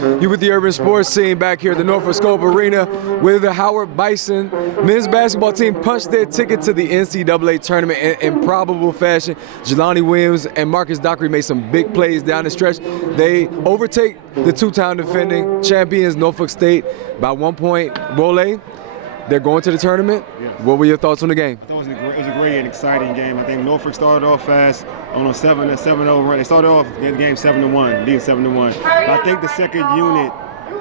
You with the urban sports scene back here at the Norfolk Scope Arena, where the Howard Bison men's basketball team punched their ticket to the NCAA tournament in improbable fashion. Jelani Williams and Marcus Dockery made some big plays down the stretch. They overtake the two-time defending champions Norfolk State by 1 point. Wole, they're going to the tournament. Yes. What were your thoughts on the game? I thought it was a great and exciting game. I think Norfolk started off fast on a 7-0 run. They started off the game 7-1, leading 7-1. I think the second unit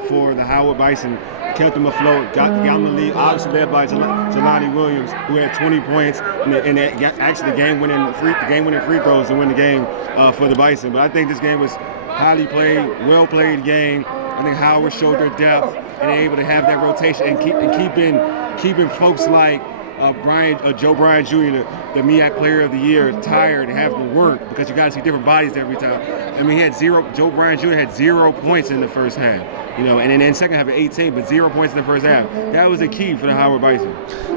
for the Howard Bison kept them afloat, got them the lead, obviously led by Jelani Williams, who had 20 points, and actually the game-winning free throws to win the game for the Bison. But I think this game was highly played, well-played game. I think Howard showed their depth and able to have that rotation and keeping folks like Joe Bryant Jr., the MEAC Player of the Year, tired and having to work because you got to see different bodies every time. I mean, Joe Bryant Jr. had 0 points in the first half, and then in the second half 18, but 0 points in the first half. That was the key for the Howard Bison.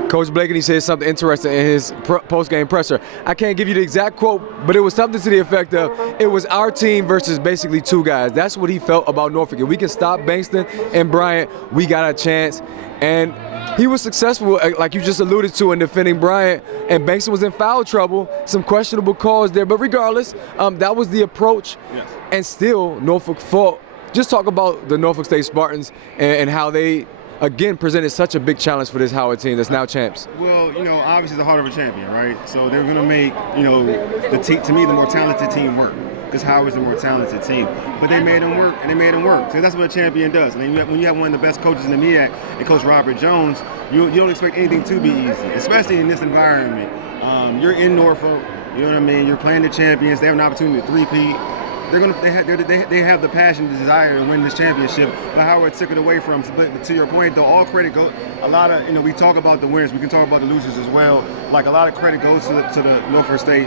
Coach Blakeney said something interesting in his post-game presser. I can't give you the exact quote, but it was something to the effect of, it was our team versus basically two guys. That's what he felt about Norfolk. If we can stop Bankston and Bryant, we got a chance. And he was successful, like you just alluded to, in defending Bryant, and Bankston was in foul trouble, some questionable calls there. But regardless, that was the approach. Yes. And still, Norfolk fought. Just talk about the Norfolk State Spartans and how they, again, presented such a big challenge for this Howard team that's now champs. Well, obviously the heart of a champion, right? So they're going to make, to me, the more talented team work, because Howard's the more talented team. But they made them work, and they made them work. So that's what a champion does. I mean, when you have one of the best coaches in the MEAC, and Coach Robert Jones, you don't expect anything to be easy, especially in this environment. You're in Norfolk, you know what I mean? You're playing the champions. They have an opportunity to three-peat. They have the passion, the desire to win this championship, but Howard took it away from them. But to your point, though, all credit goes. A lot of we talk about the winners, we can talk about the losers as well. Like a lot of credit goes to the Norfolk State,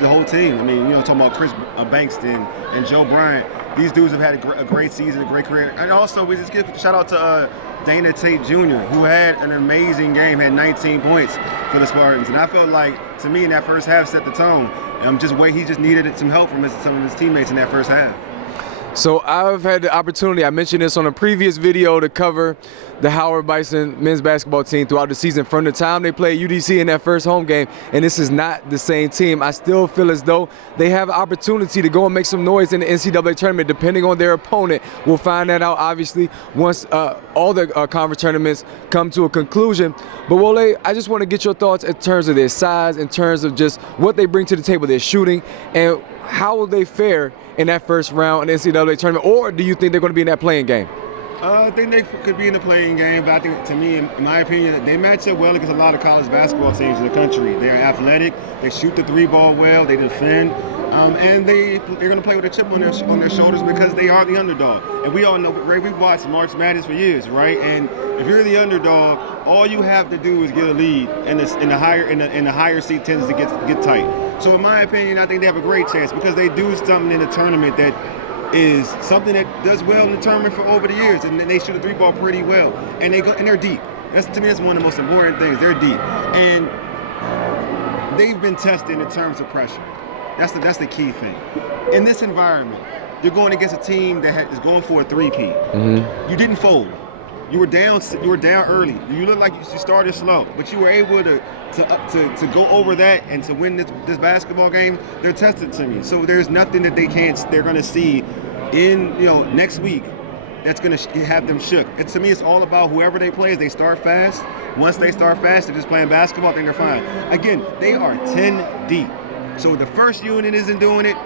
the whole team. I mean, talking about Chris Bankston and Joe Bryant. These dudes have had a great season, a great career, and also we just give a shout out to Dana Tate Jr., who had an amazing game, had 19 points for the Spartans, and I felt like, to me, in that first half set the tone. He just needed some help from some of his teammates in that first half. So I've had the opportunity, I mentioned this on a previous video, to cover the Howard Bison men's basketball team throughout the season from the time they played UDC in that first home game, and this is not the same team. I still feel as though they have an opportunity to go and make some noise in the NCAA tournament depending on their opponent. We'll find that out obviously once all the conference tournaments come to a conclusion. But Wole, I just want to get your thoughts in terms of their size, in terms of just what they bring to the table, their shooting, and how will they fare in that first round in the NCAA tournament, or do you think they're going to be in that playing game? I think they could be in the playing game, but I think, to me, in my opinion, they match up well against a lot of college basketball teams in the country. They're athletic, they shoot the three ball well, they defend, and they're going to play with a chip on their shoulders because they are the underdog. And we all know, Ray, we've watched March Madness for years, right? And if you're the underdog, all you have to do is get a lead, and the higher seed tends to get tight. So in my opinion, I think they have a great chance because they do something in the tournament that is something that does well in the tournament for over the years, and they shoot the three ball pretty well, and they're deep. To me, that's one of the most important things. They're deep, and they've been tested in terms of pressure. That's the key thing. In this environment, you're going against a team that is going for a three-peat. Mm-hmm. You didn't fold. You were down early. You looked like you started slow, but you were able to go over that and to win this basketball game. They're tested to me. So there's nothing that they're going to see in next week that's going to have them shook. To me, it's all about whoever they play. They start fast. Once they start fast, they're just playing basketball. I think they're fine. Again, they are 10 deep. So the first unit isn't doing it.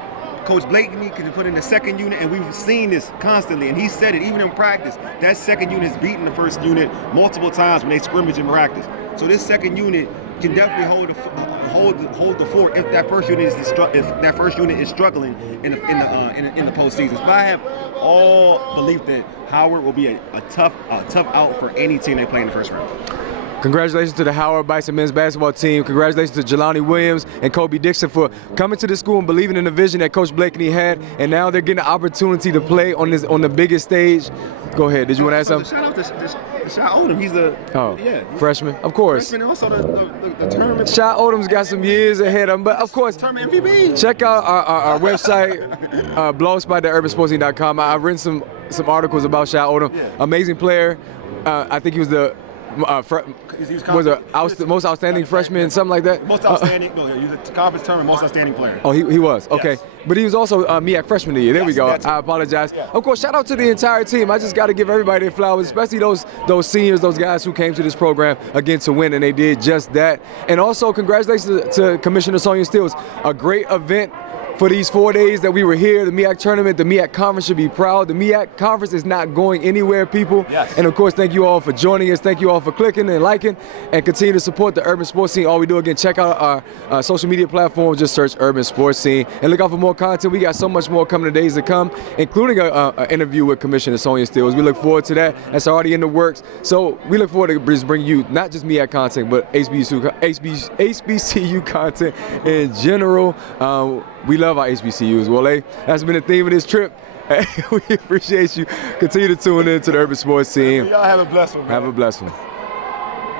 Coach Blakeney can put in the second unit, and we've seen this constantly, and he said it even in practice. That second unit has beaten the first unit multiple times when they scrimmage in practice. So this second unit can definitely hold the fort if that first unit is struggling in the postseason. But I have all belief that Howard will be a tough out for any team they play in the first round. Congratulations to the Howard Bison men's basketball team. Congratulations to Jelani Williams and Kobe Dixon for coming to the school and believing in the vision that Coach Blakeney had. And now they're getting the opportunity to play on the biggest stage. Go ahead. Did you want to add something? Shout out to Shai Odom. He's freshman, of course. Freshman, also the tournament. Shai Odom's got some years ahead of him, but of course, tournament MVP. Check out our website, blogspot.urbansportsing.com. I've written some some articles about Shai Odom. Yeah. Amazing player. I think he was the most outstanding freshman, something like that. Most outstanding. No, he was a conference tournament most outstanding player. Oh, he was. Okay. Yes. But he was also MEAC freshman of the year. There we go. That's it. I apologize. Yeah. Of course, shout out to the entire team. I just got to give everybody their flowers, especially those seniors, those guys who came to this program again to win, and they did just that. And also, congratulations to Commissioner Sonia Stills. A great event for these 4 days that we were here. The MEAC tournament, the MEAC conference should be proud. The MEAC conference is not going anywhere, people. Yes. And of course, thank you all for joining us. Thank you all for clicking and liking, and continue to support the urban sports scene. All we do, again, check out our social media platforms. Just search Urban Sports Scene and look out for more content. We got so much more coming in the days to come, including an interview with Commissioner Sonia Stills. We look forward to that. That's already in the works. So we look forward to just bringing you not just MEAC content, but HBCU content in general. We love our HBCUs. Wole, that's been the theme of this trip. We appreciate you. Continue to tune in to the Urban Sports Scene. Y'all have a blessed one, man. Have a blessed one.